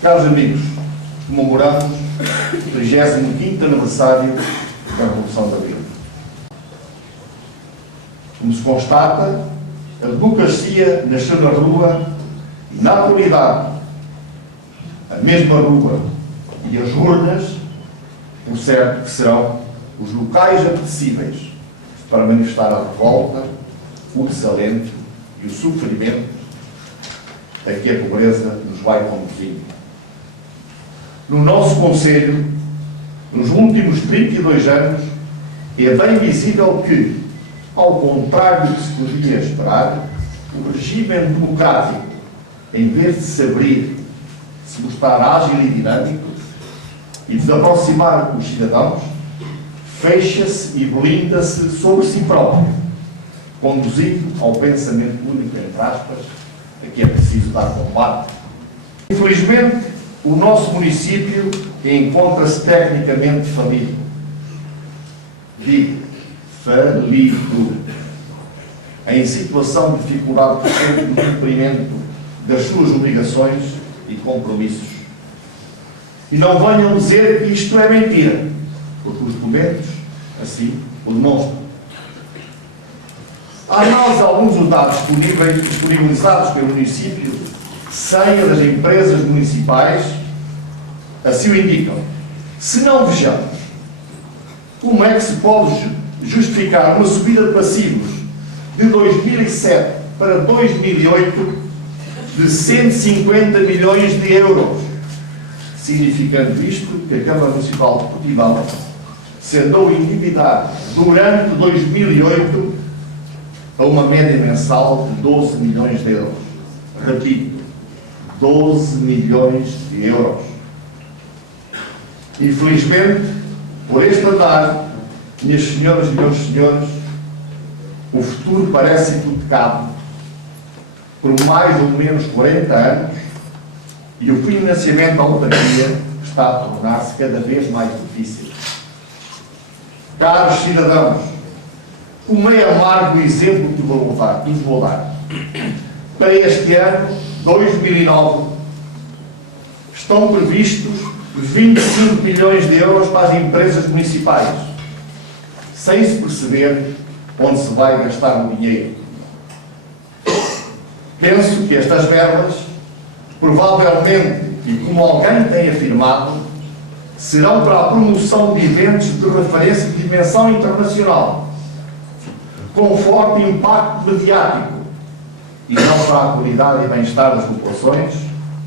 Caros amigos, comemoramos o 35º aniversário da Revolução de Abril. Como se constata, a democracia nasceu na rua e, na atualidade, a mesma rua e as urnas, por certo que serão os locais apetecíveis para manifestar a revolta, o desalento e o sofrimento a que a pobreza nos vai conduzindo. No nosso Conselho, nos últimos 32 anos, é bem visível que, ao contrário do que se podia esperar, o regime democrático, em vez de se abrir, se mostrar ágil e dinâmico e de aproximar os cidadãos, fecha-se e blinda-se sobre si próprio, conduzindo ao pensamento único, entre aspas, a que é preciso dar combate. Infelizmente, o nosso município encontra-se tecnicamente falido. Digo, falido. Em situação de dificuldade no cumprimento das suas obrigações e compromissos. E não venham dizer que isto é mentira, porque os documentos assim o demonstram. Há nós alguns dos dados disponibilizados pelo município, sem das empresas municipais, assim o indicam. Se não vejamos, como é que se pode justificar uma subida de passivos de 2007 para 2008 de 150 milhões de euros, significando isto que a Câmara Municipal de Portimão se andou a endividar durante 2008 a uma média mensal de 12 milhões de euros. Repito, 12 milhões de euros. Infelizmente, por este andar, minhas senhoras e meus senhores, o futuro parece hipotecado por mais ou menos 40 anos e o financiamento da autarquia está a tornar-se cada vez mais difícil. Caros cidadãos, o meio amargo exemplo que vos vou dar. Para este ano, 2009, estão previstos 25 milhões de euros para as empresas municipais, sem se perceber onde se vai gastar o dinheiro. Penso que estas verbas, provavelmente, e como alguém tem afirmado, serão para a promoção de eventos de referência de dimensão internacional, com forte impacto mediático, e não para a qualidade e bem-estar das populações,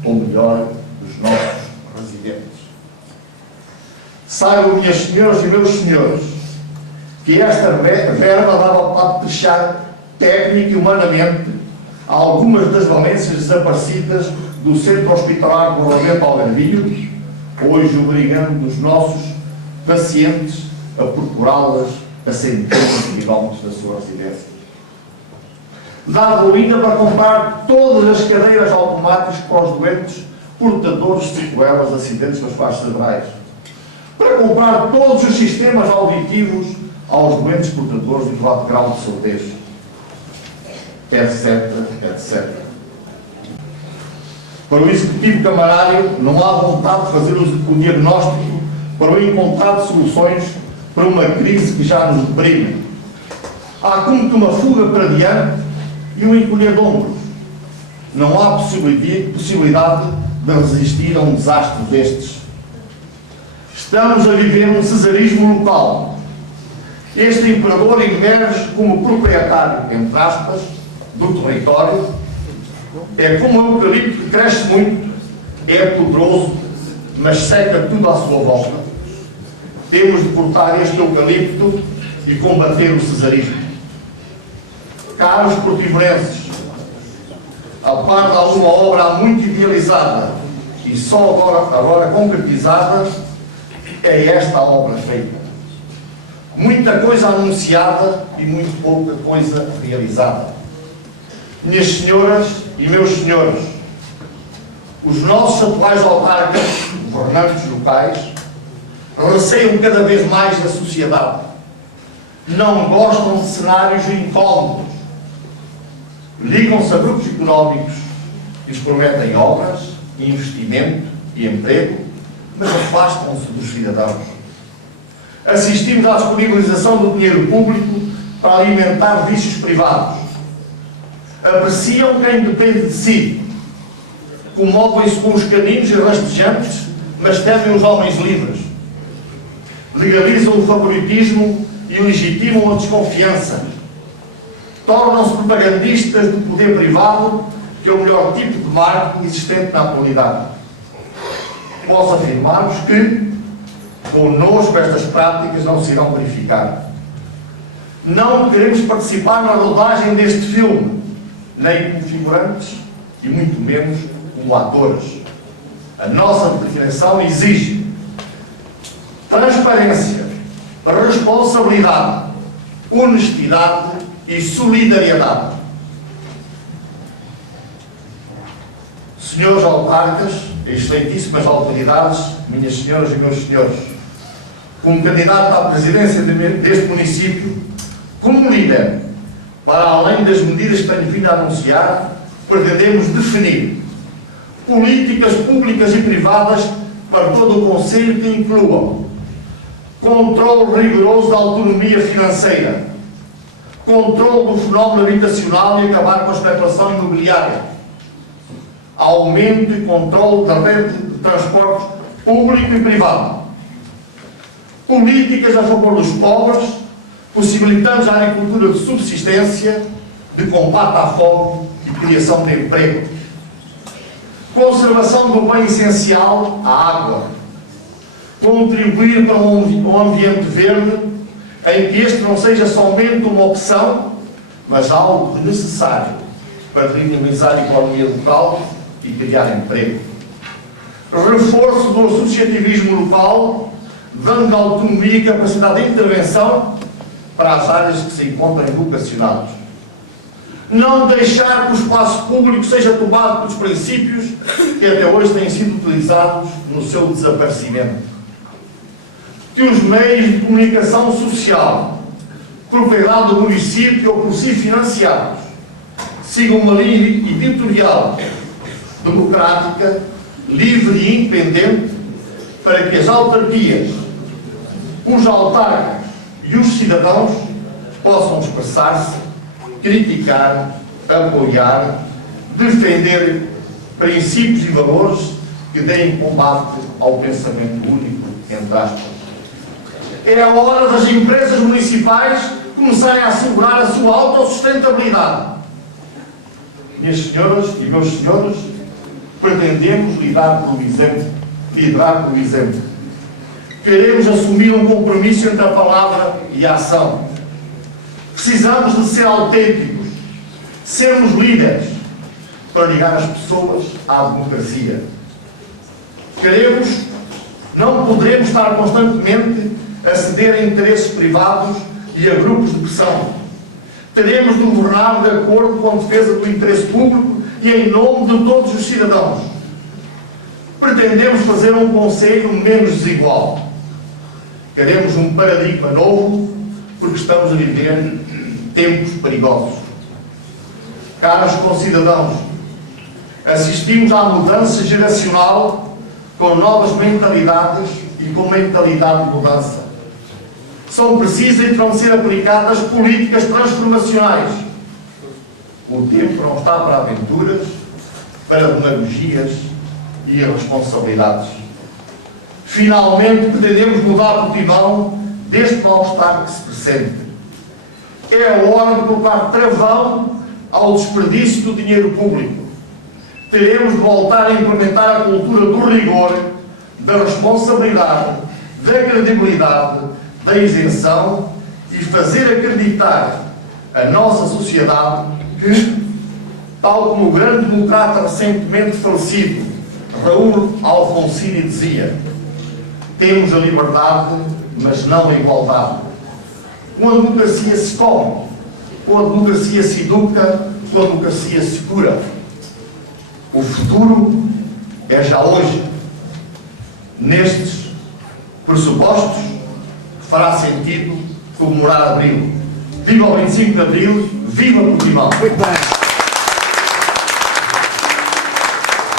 ou melhor, dos nossos residentes. Saibam, minhas senhoras e meus senhores, que esta verba dava para apetrechar técnica e humanamente algumas das valências desaparecidas do Centro Hospitalar do Lamento Algarvio, hoje obrigando os nossos pacientes a procurá-las a centenas de quilómetros da sua residência. Dava ainda para comprar todas as cadeiras automáticas para os doentes portadores de sequelas de acidentes vasculares cerebrais, para comprar todos os sistemas auditivos aos doentes portadores de elevado grau de surdez, etc, etc. Para o Executivo Camarário, não há vontade de fazer o diagnóstico para o encontrar de soluções para uma crise que já nos deprime. Há como que uma fuga para diante e um encolher de ombros. Não há possibilidade de resistir a um desastre destes. Estamos a viver um cesarismo local. Este imperador emerge como proprietário, entre aspas, do território. É como o eucalipto que cresce muito, é poderoso, mas seca tudo à sua volta. Temos de cortar este eucalipto e combater o cesarismo. Caros portimonenses, a par de alguma obra muito idealizada e só agora concretizada, é esta a obra feita. Muita coisa anunciada e muito pouca coisa realizada. Minhas senhoras e meus senhores, os nossos atuais autarcas, governantes locais, receiam cada vez mais da sociedade. Não gostam de cenários incómodos. Ligam-se a grupos económicos que lhes prometem obras, investimento e emprego, mas afastam-se dos cidadãos. Assistimos à disponibilização do dinheiro público para alimentar vícios privados. Apreciam quem depende de si. Comovem-se com os caninos e rastejantes, mas temem os homens livres. Legalizam o favoritismo e legitimam a desconfiança. Tornam-se propagandistas do poder privado, que é o melhor tipo de marketing existente na atualidade. Posso afirmar-vos que, connosco, estas práticas não se irão verificar. Não queremos participar na rodagem deste filme, nem como figurantes e muito menos como atores. A nossa determinação exige transparência, responsabilidade, honestidade e solidariedade. Senhores autarcas, excelentíssimas autoridades, minhas senhoras e meus senhores, como candidato à presidência deste município, como líder, para além das medidas que tenho vindo a anunciar, pretendemos definir políticas públicas e privadas para todo o concelho que incluam controle rigoroso da autonomia financeira, controle do fenómeno habitacional e acabar com a especulação imobiliária, aumento e controle da rede de transportes público e privado, políticas a favor dos pobres, possibilitando a agricultura de subsistência, de combate à fome e criação de emprego, conservação do bem essencial, a água, contribuir para um ambiente verde em que este não seja somente uma opção, mas algo necessário para dinamizar a economia local e criar emprego. Reforço do associativismo local, dando autonomia e capacidade de intervenção para as áreas que se encontram vocacionadas. Não deixar que o espaço público seja tomado pelos princípios que até hoje têm sido utilizados no seu desaparecimento. Que os meios de comunicação social, propriedade do município ou por si financiados, sigam uma linha editorial democrática, livre e independente, para que as autarquias, os autarcas e os cidadãos possam expressar-se, criticar, apoiar, defender princípios e valores que deem combate ao pensamento único, entre aspas. É a hora das empresas municipais começarem a assegurar a sua autossustentabilidade. Minhas senhoras e meus senhores, pretendemos liderar pelo exemplo. Queremos assumir um compromisso entre a palavra e a ação. Precisamos de ser autênticos, sermos líderes, para ligar as pessoas à democracia. Não poderemos estar constantemente a ceder a interesses privados e a grupos de pressão. Teremos de governar de acordo com a defesa do interesse público e em nome de todos os cidadãos. Pretendemos fazer um concelho menos desigual. Queremos um paradigma novo, porque estamos a viver tempos perigosos. Caros concidadãos, assistimos à mudança geracional com novas mentalidades e com mentalidade de mudança. São precisas e terão de ser aplicadas políticas transformacionais. O tempo não está para aventuras, para demagogias e irresponsabilidades. Finalmente pretendemos mudar o timão deste mal-estar que se presente. É a hora de colocar travão ao desperdício do dinheiro público. Teremos de voltar a implementar a cultura do rigor, da responsabilidade, da credibilidade, da isenção e fazer acreditar a nossa sociedade que, tal como o grande democrata recentemente falecido, Raul Alfonsini, dizia: temos a liberdade, mas não a igualdade. Com a democracia se come, com a democracia se educa, com a democracia se cura. O futuro é já hoje. Nestes pressupostos, fará sentido comemorar Abril. Viva o 25 de Abril, viva Portimão! Muito bem.